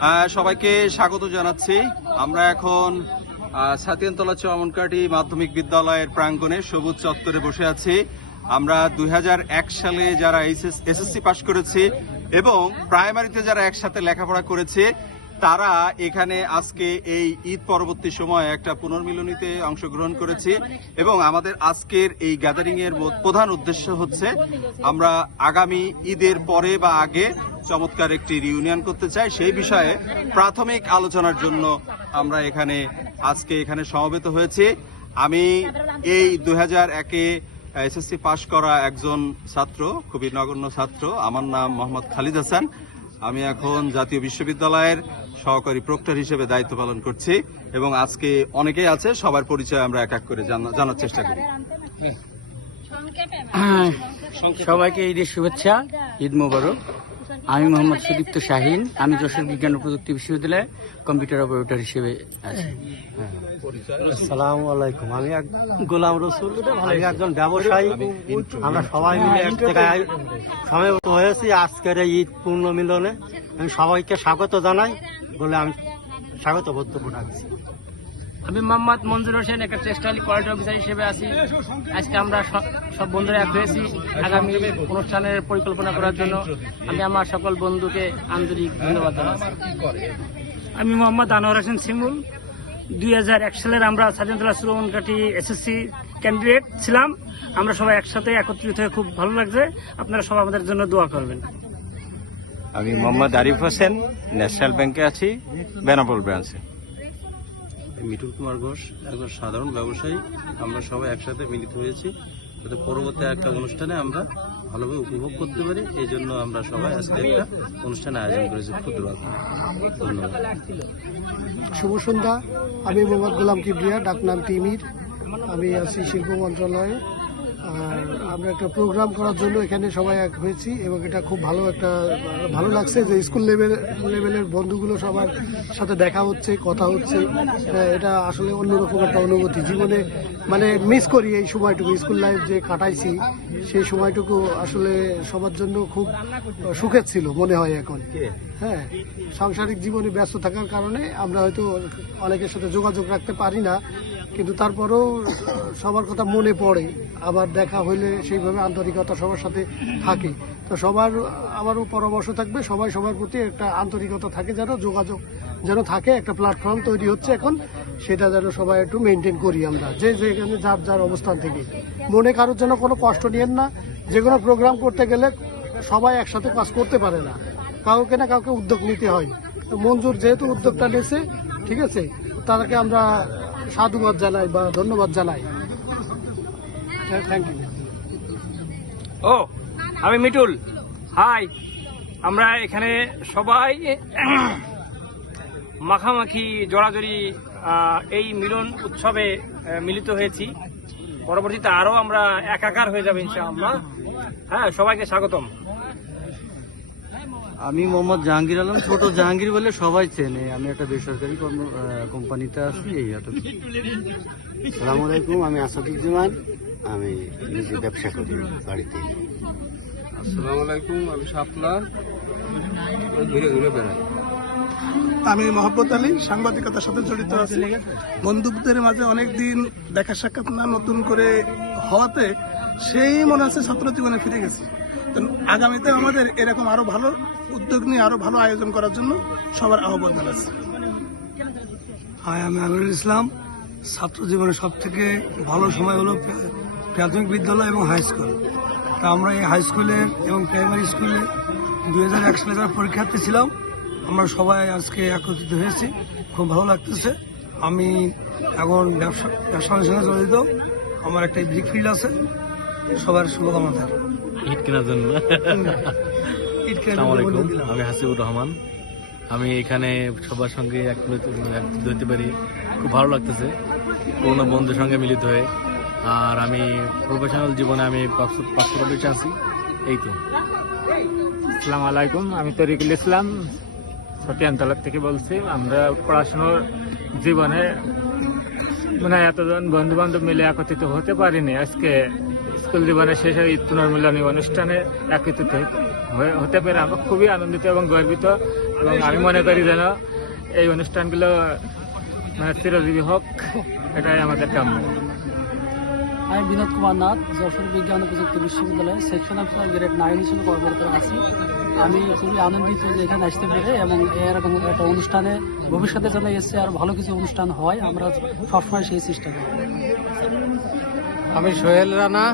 সবাইকে স্বাগত জানাচ্ছি। আমরা এখন ছাতিয়ানতলা চমনকাঠি মাধ্যমিক বিদ্যালয়ের প্রাঙ্গণে সবুজ চত্বরে বসে আছি। আমরা 2001 সালে যারা এসএসসি পাশ করেছি এবং প্রাইমারিতে যারা একসাথে লেখাপড়া করেছে তারা এখানে আজকে এই ঈদ পরবর্তী সময়ে একটা পুনর্মিলনীতে অংশগ্রহণ করেছি এবং আমাদের আজকের এই গ্যাদারিং এর প্রধান উদ্দেশ্য হচ্ছে আমরা আগামী ঈদের পরে বা আগে চমৎকার একটি রিউনিয়ন করতে চাই। সেই বিষয়ে প্রাথমিক আলোচনার জন্য আমরা আজকে এখানে সমবেত হয়েছি। আমি এই 2001-এ এসএসসি পাশ করা একজন ছাত্র, খুবই নগণ্য ছাত্র। আমার নাম মোহাম্মদ খালিদ হাসান। আমি এখন জাতীয় বিশ্ববিদ্যালয়ের সহকারী প্রক্টর হিসেবে দায়িত্ব পালন করছি এবং আজকে অনেকেই আছে, সবার পরিচয় আমরা এক এক করে জানার চেষ্টা করি। সবাইকে ঈদের শুভেচ্ছা, ঈদ মোবারক। আমি মোহাম্মদ সুদীপ্ত শাহিন, আমি যশোর বিজ্ঞান ও প্রযুক্তি বিশ্ববিদ্যালয়ে কম্পিউটার অপারেটর হিসেবে আছি। আসসালামু আলাইকুম, আমি গোলাম রসুল, আমি একজন ব্যবসায়ী। আমরা সবাই মিলে এক জায়গায় সমবেত হয়েছি আজকের এই ঈদ পূর্ণ মিলনে। আমি সবাইকে স্বাগত জানাই বলে আমি স্বাগত বক্তব্য রাখছি। আমি মোহাম্মদ মঞ্জুর হোসেন, একটা টেক্সটাইল কোয়ালিটি অফিসার হিসেবে আছি। আজকে আমরা সব বন্ধুরা এক হয়েছি আগামী অনুষ্ঠানের পরিকল্পনা করার জন্য। আমি আমার সকল বন্ধুকে আন্তরিক ধন্যবাদ জানাচ্ছি। আমি মোহাম্মদ আনোয়ার হোসেন শিমুল। 2001 সালের আমরা ছাতিয়ানতলা চমনকাঠি এসএসসি ক্যান্ডিডেট ছিলাম। আমরা সবাই একসাথে একত্রিত হয়ে খুব ভালো লাগছে। আপনারা সবাই আমাদের জন্য দোয়া করবেন। আমি মোহাম্মদ আরিফ হোসেন, ন্যাশনাল ব্যাংকে আছি, বেনাপোল ব্রাঞ্চে। মিঠুন কুমার ঘোষ, একজন সাধারণ ব্যবসায়ী। আমরা সবাই একসাথে মিলিত হয়েছি যাতে পরবর্তী একটা অনুষ্ঠানে আমরা ভালোভাবে উপভোগ করতে পারি। এই জন্য আমরা সবাই আজকে একটা অনুষ্ঠানে আয়োজন করেছি ক্ষুদ্র আকারে। ধন্যবাদ। শুভ সন্ধ্যা। আমি মোহাম্মদ গোলাম কিবরিয়া, ডাকনাম তিমির। আমি আছি শিল্প মন্ত্রণালয়ে। আর আমরা একটা প্রোগ্রাম করার জন্য এখানে সবাই এক হয়েছি এবং এটা খুব ভালো লাগছে যে স্কুল লেভেলের বন্ধুগুলো সবার সাথে দেখা হচ্ছে, কথা হচ্ছে। এটা আসলে অন্যরকম একটা অনুভূতি জীবনে, মানে মিস করি এই সময়টুকু। স্কুল লাইফ যে কাটাইছি সেই সময়টুকু আসলে সবার জন্য খুব সুখের ছিল মনে হয় এখন। হ্যাঁ, সাংসারিক জীবনে ব্যস্ত থাকার কারণে আমরা হয়তো অনেকের সাথে যোগাযোগ রাখতে পারি না, কিন্তু তারপরেও সবার কথা মনে পড়ে। আবার দেখা হইলে সেইভাবে আন্তরিকতা সবার সাথে থাকে। তো আমারও পরামর্শ থাকবে, সবাই সবার প্রতি একটা আন্তরিকতা থাকে, যেন যোগাযোগ যেন থাকে। একটা প্ল্যাটফর্ম তৈরি হচ্ছে এখন, সেটা যেন সবাই একটু মেনটেন করি আমরা, যেখানে যার অবস্থান থেকে। মনে কারোর জন্য কোনো কষ্ট নিয়েন না। যে কোনো প্রোগ্রাম করতে গেলে সবাই একসাথে কাজ করতে পারে না, কাউকে না কাউকে উদ্যোগ নিতে হয়। মঞ্জুর যেহেতু উদ্যোগটা নিয়েছে, ঠিক আছে, তাদেরকে আমরা সাধুবাদ জানাই বা ধন্যবাদ জানাই। Thank you. আমি মিটুল। হাই, আমরা এখানে সবাই মাখামাখি জড়াজড়ি এই মিলন উৎসবে মিলিত হয়েছি। পরবর্তীতে আরো আমরা একাকার হয়ে যাবে ইনশাআল্লাহ। হ্যাঁ, সবাইকে স্বাগতম। আমি মোহাম্মদ জাহাঙ্গীর আলম, ছোট জাহাঙ্গীর বলে সবাই চেনে। আমি একটা বেসরকারি কোম্পানিতে আছি। এই আসসালামু আলাইকুম, আমি আসাদুজ্জামান, আমি নিজে ব্যবসা করি বাড়িতে। আসসালামু আলাইকুম, আমি শাপলা, ঘুরে ঘুরে বেড়াই। আমি মোহাম্মদ আলী, সাংবাদিকতার সাথে জড়িত আছি। বন্ধুদের মাঝে অনেকদিন দেখা সাক্ষাৎ না নতুন করে হওয়াতে সেই মনে হচ্ছে ছাত্র জীবনে ফিরে গেছি। আগামীতে আমাদের এরকম আরো ভালো উদ্যোগ নিয়ে আরো ভালো আয়োজন করার জন্য সবার আহ্বান জানাচ্ছি। আমি আমিরুল ইসলাম। ছাত্র জীবনে সব থেকে ভালো সময় হলো প্রাথমিক বিদ্যালয় এবং হাই স্কুল। তা আমরা এই হাই স্কুলের এবং প্রাইমারি স্কুলে 2001 সালে যারা পরীক্ষার্থী ছিলাম, আমরা সবাই আজকে একত্রিত হয়েছি, খুব ভালো লাগতেছে। আমি এখন ব্যবসার সঙ্গে জড়িত। আমার একটা ব্রিক ফিল্ড আছে। সবার শুভকামনা থাকে ঈদ কেনার জন্য। আমি হাসিবুর রহমান। আমি এখানে সবার সঙ্গে একত্রিত হতে পারি, খুব ভালো লাগতেছে পুরোনো বন্ধুদের সঙ্গে মিলিত হয়ে। আর আমি প্রফেশনাল জীবনে আমি পার্শ্ববর্তী আছি। এই তো। আসসালামু আলাইকুম, আমি তরিকুল ইসলাম, ছাতিয়ানতলা থেকে বলছি। আমরা পড়াশোনার জীবনে মানে এতজন বন্ধু বান্ধব মিলে একত্রিত হতে পারিনি। আজকে স্কুল জীবনে শেষে ঈদ পুনর্মিলনী অনুষ্ঠানে একত্রিত হতে পেরে আমরা খুবই আনন্দিত এবং গর্বিত, এবং আমি মনে করি যেন এই অনুষ্ঠানগুলো মানে চিরজীবী হোক, এটাই আমাদের কাম্য। আমি বিনোদ কুমার নাথ, যশোর বিজ্ঞান ও প্রযুক্তি বিশ্ববিদ্যালয়ে সেকশন অফিসার গ্রেড 9 হিসেবে কর্মরত আছি। আমি খুবই আনন্দিত যে এখানে আসতে পেরে, এবং এরকম একটা অনুষ্ঠানে ভবিষ্যতে যেন এসে আর ভালো কিছু অনুষ্ঠান হয়, আমরা সবসময় সেই চেষ্টা করি। আমি সোহেল রানা।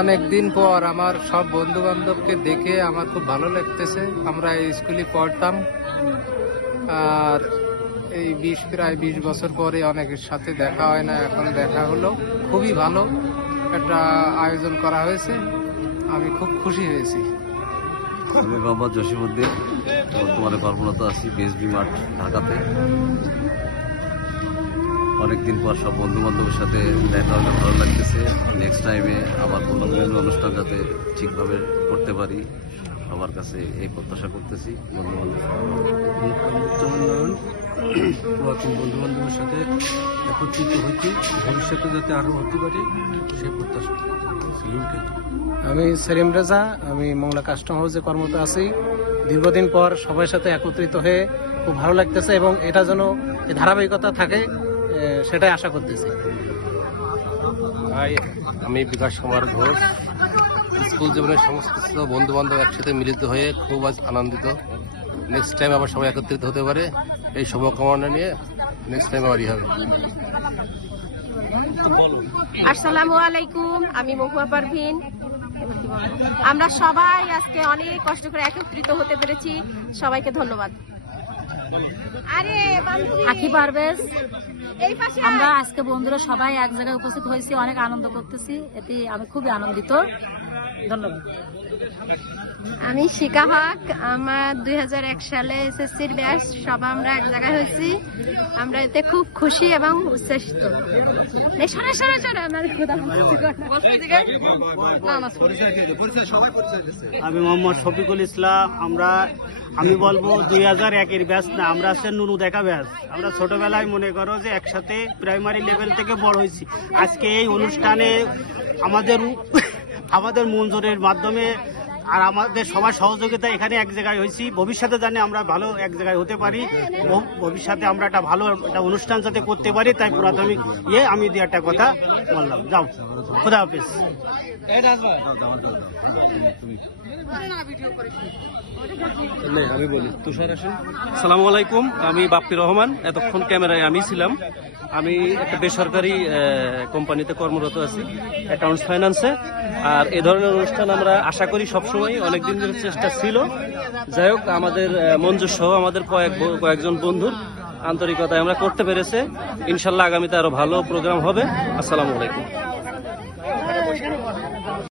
অনেক দিন পর আমার সব বন্ধু বান্ধবকে দেখে আমার খুব ভালো লাগতেছে। আমরা এই স্কুলে পড়তাম, আর এই প্রায় 20 বছর পরে অনেকের সাথে দেখা হয় না, এখন দেখা হলো। খুবই ভালো একটা আয়োজন করা হয়েছে, আমি খুব খুশি হয়েছি। আমি মোহাম্মদ জসিমউদ্দিন, বর্তমানে কর্মরত আছি বিএসবি মাঠ ঢাকাতে। অনেকদিন পর সব বন্ধু বান্ধবের সাথে দেখা হলে ভালো লাগতেছে। নেক্সট টাইমে আবার পুনর্মিলনী অনুষ্ঠান যাতে ঠিকভাবে করতে পারি, সবার কাছে এই প্রত্যাশা করতেছি। বন্ধু বান্ধব পুরাতন বন্ধু বান্ধবের সাথে একত্রিত হইতে, ভবিষ্যতে যাতে আরো হতে পারে সেই প্রত্যাশা। আমি সেলিম রেজা, আমি মংলা কাস্টম হাউসে কর্মরত আছি। দীর্ঘদিন পর সবার সাথে একত্রিত হয়ে খুব ভালো লাগতেছে, এবং এটা যেন ধারাবাহিকতা থাকে সেটাই আশা করতেছি। আমি বিকাশ কুমার ঘোষ। স্কুল জীবনের সমস্ত বন্ধু বান্ধব একসাথে মিলিত হয়ে খুব আজ আনন্দিত। নেক্সট টাইম আবার সবাই একত্রিত হতে পারে এই শুভকামনা নিয়ে নেক্সট টাইম আবারই হবে। আসসালামু আলাইকুম, আমি মহুয়া পারভিন। আমরা সবাই আজকে অনেক কষ্ট করে একত্রিত হতে পেরেছি, সবাইকে ধন্যবাদ। আখি পারভেজ। আমরা আজকে বন্ধুরা সবাই এক জায়গায় উপস্থিত হয়েছি, অনেক আনন্দ করতেছি, এতে আমি খুবই আনন্দিত। ধন্যবাদ। আমি শিকা হক, আমার 2001 সালে এসএসসির ব্যাচ, সবাই আমরা এক জায়গায় হয়েছি, আমরা এতে খুব খুশি এবং উচ্ছ্বসিত। আমি মোহাম্মদ শফিকুল ইসলাম। আমি বলবো 2001-এর ব্যাচ না, আমরা হচ্ছে নুনু দেখা ব্যাচ। আমরা ছোটবেলায় মনে করো যে একসাথে প্রাইমারি লেভেল থেকে বড় হয়েছি। আজকে এই অনুষ্ঠানে আমাদের মঞ্জুরের মাধ্যমে আর আমাদের সবার সহযোগিতা এখানে এক জায়গায় হয়েছি। ভবিষ্যতে জানি আমরা ভালো এক জায়গায় হতে পারি, ভবিষ্যতে আমরা একটা ভালো একটা অনুষ্ঠান যাতে করতে পারি, তাই প্রাথমিক আমি দিয়ে একটা কথা বললাম। যাও, খোদা হাফেজ। আমি বলি তুষার আসেন। সালামু আলাইকুম, আমি বাপ্পি রহমান। এতক্ষণ ক্যামেরায় আমি ছিলাম। আমি একটা বেসরকারি কোম্পানিতে কর্মরত আছি, অ্যাকাউন্টস ফাইন্যান্সে। আর এ ধরনের অনুষ্ঠান আমরা আশা করি সবসময়, অনেকদিন ধরে চেষ্টা ছিল। যাই হোক, আমাদের মঞ্জুর সহ আমাদের কয়েকজন বন্ধুর আন্তরিকতায় আমরা করতে পেরেছে। ইনশাল্লাহ আগামীতে আরো ভালো প্রোগ্রাম হবে। আসসালামু আলাইকুম।